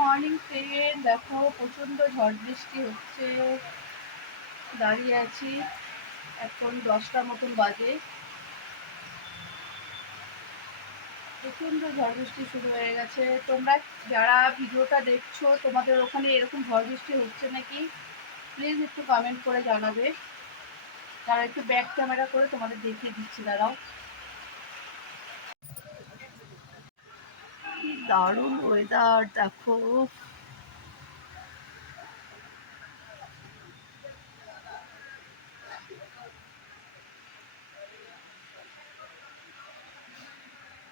Morning train দেখো, প্রচণ্ড ঝড় বৃষ্টি হচ্ছে। দাঁড়িয়ে আছি এখন দশটার মতন বাজে। প্রচণ্ড ঝড় বৃষ্টি শুরু হয়ে গেছে। তোমরা যারা ভিডিওটা দেখছ, তোমাদের ওখানে এরকম ঝড় বৃষ্টি হচ্ছে নাকি? প্লিজ একটু কমেন্ট করে জানাবে। তারা একটু ব্যাক ক্যামেরা করে তোমাদের দেখিয়ে দিচ্ছি, দাঁড়াও। দারুণ ওয়েদার দেখো।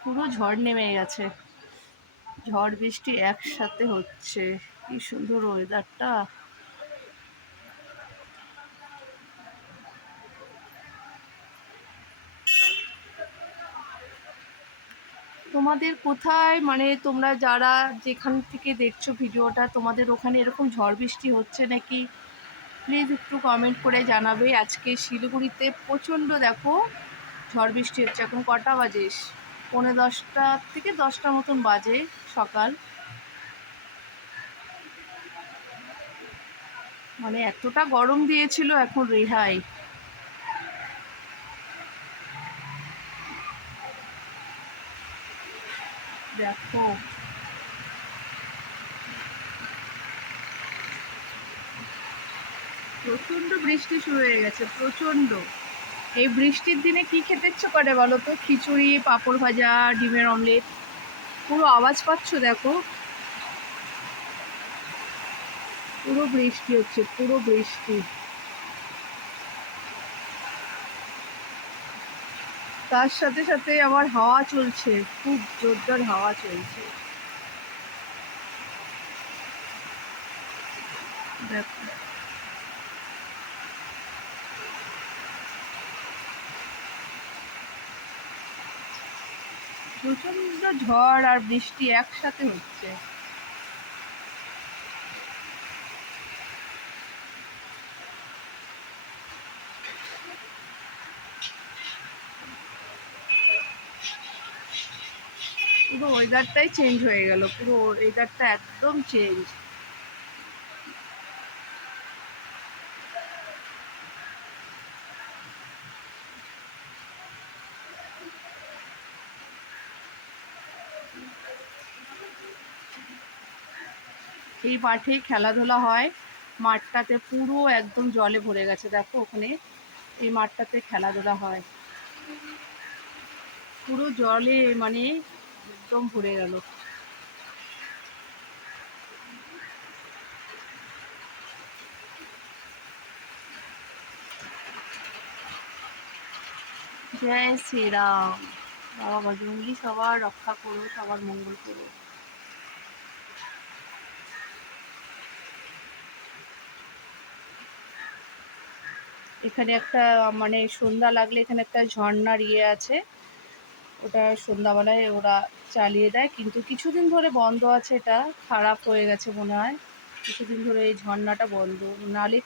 পুরো ঝড় নেমে গেছে। ঝড় বৃষ্টি একসাথে হচ্ছে। কি সুন্দর ওয়েদারটা তোমাদের কোথায়? মানে তোমরা যারা যেখান থেকে দেখছ ভিডিওটা, তোমাদের ওখানে এরকম ঝড় বৃষ্টি হচ্ছে নাকি? প্লিজ একটু কমেন্ট করে জানাবে। আজকে শিলিগুড়িতে প্রচণ্ড দেখো ঝড় বৃষ্টি হচ্ছে। এখন কটা বাজে? পৌনে দশটা থেকে দশটা মতন বাজে সকাল। মানে এতটা গরম দিয়েছিল এখন রেহাই। প্রচণ্ড বৃষ্টি শুরু হয়ে গেছে প্রচণ্ড এই বৃষ্টির দিনে কি খেতে ইচ্ছে করে বলো তো? খিচুড়ি, পাঁপড় ভাজা, ডিমের অমলেট। পুরো আওয়াজ পাচ্ছ দেখো? পুরো বৃষ্টি হচ্ছে, পুরো বৃষ্টি। তার সাথে সাথে আবার হাওয়া চলছে, খুব জোরদার হাওয়া চলছে। প্রচণ্ড ঝড় আর বৃষ্টি একসাথে হচ্ছে। পুরো ওয়েদারটাই চেঞ্জ হয়ে গেল। পুরো ওয়েদারটা একদম চেঞ্জ এই মাঠে খেলাধুলা হয়। মাঠটাতে পুরো একদম জলে ভরে গেছে, দেখো ওখানে। এই মাঠটাতে খেলাধুলা হয়। পুরো জলে মানে একদম ভরে গেল। জয় শ্রীরাম। বাবা বজরঙ্গলি সবার রক্ষা করো সবার মঙ্গল করো এখানে একটা মানে সন্ধ্যা লাগলে এখানে একটা ঝর্ণার ইয়ে আছে। ওটা সন্ধ্যাবেলায় ওরা চালিয়ে দেয়। কিন্তু কিছুদিন ধরে বন্ধ আছে এটা, খারাপ হয়ে গেছে মনে হয়। কিছুদিন ধরে এই ঝর্ণাটা বন্ধ। নালে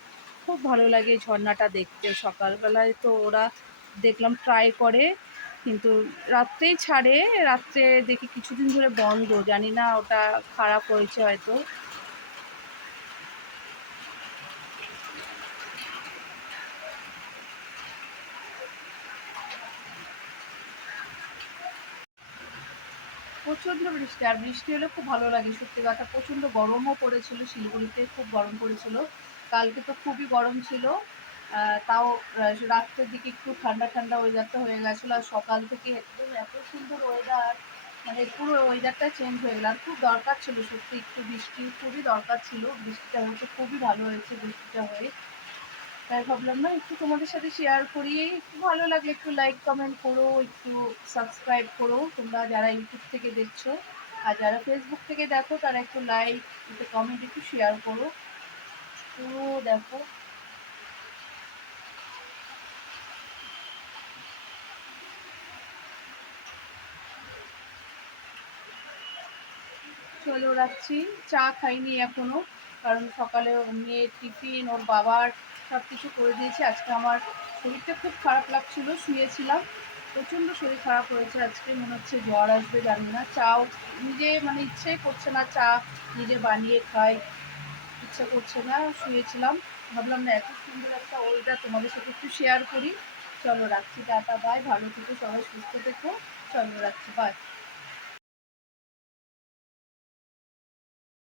খুব ভালো লাগে ঝর্ণাটা দেখতে। সকালবেলায় তো ওরা দেখলাম ট্রাই করে, কিন্তু রাত্রেই ছাড়ে। রাত্রে দেখি কিছুদিন ধরে বন্ধ। জানি না ওটা খারাপ হয়েছে হয়তো। প্রচণ্ড বৃষ্টি, আর বৃষ্টি হলে খুব ভালো লাগে। সত্যি কথা, প্রচণ্ড গরমও পড়েছিল, শিলিগুড়িতে খুব গরম পড়েছিল। কালকে তো খুবই গরম ছিল। তাও রাত্রের দিকে একটু ঠান্ডা ঠান্ডা ওয়েদারটা হয়ে গেছিল, আর সকাল থেকে একদম এত সুন্দর ওয়েদার মানে পুরো ওয়েদারটা চেঞ্জ হয়ে গেল। খুব দরকার ছিল সত্যি, একটু বৃষ্টি খুবই দরকার ছিল। বৃষ্টিটা হয়েছে, খুবই ভালো হয়েছে বৃষ্টিটা হয়ে। তাই ভাবলাম, না, একটু তোমাদের সাথে শেয়ার করি। ভালো লাগলে একটু লাইক কমেন্ট করো, একটু সাবস্ক্রাইব করো। তোমরা যারা ইউটিউব থেকে দেখছ আর যারা ফেসবুক থেকে দেখো, তারা একটু লাইক একটু কমেন্ট একটু শেয়ার করো। পুরো দেখো। চলে রাখছি। চা খাইনি এখনও, কারণ সকালে মেয়ের টিফিন ওর বাবার সব কিছু করে দিয়েছি। আজকে আমার শরীরটা খুব খারাপ লাগছিল, শুয়েছিলাম। প্রচণ্ড শরীর খারাপ হয়েছে আজকে, মনে হচ্ছে জ্বর আসবে, জানি না। চাও নিজে মানে ইচ্ছে করছে না, চা নিজে বানিয়ে খাই, ইচ্ছে করছে না, শুয়েছিলাম। ভাবলাম না, এত সুন্দর একটা ওয়েদার তোমাদের সাথে একটু শেয়ার করি। চলো রাখছি, টাটা বাই ভালো থেকো, সবাই সুস্থ থেকো। চলো রাখছি বাই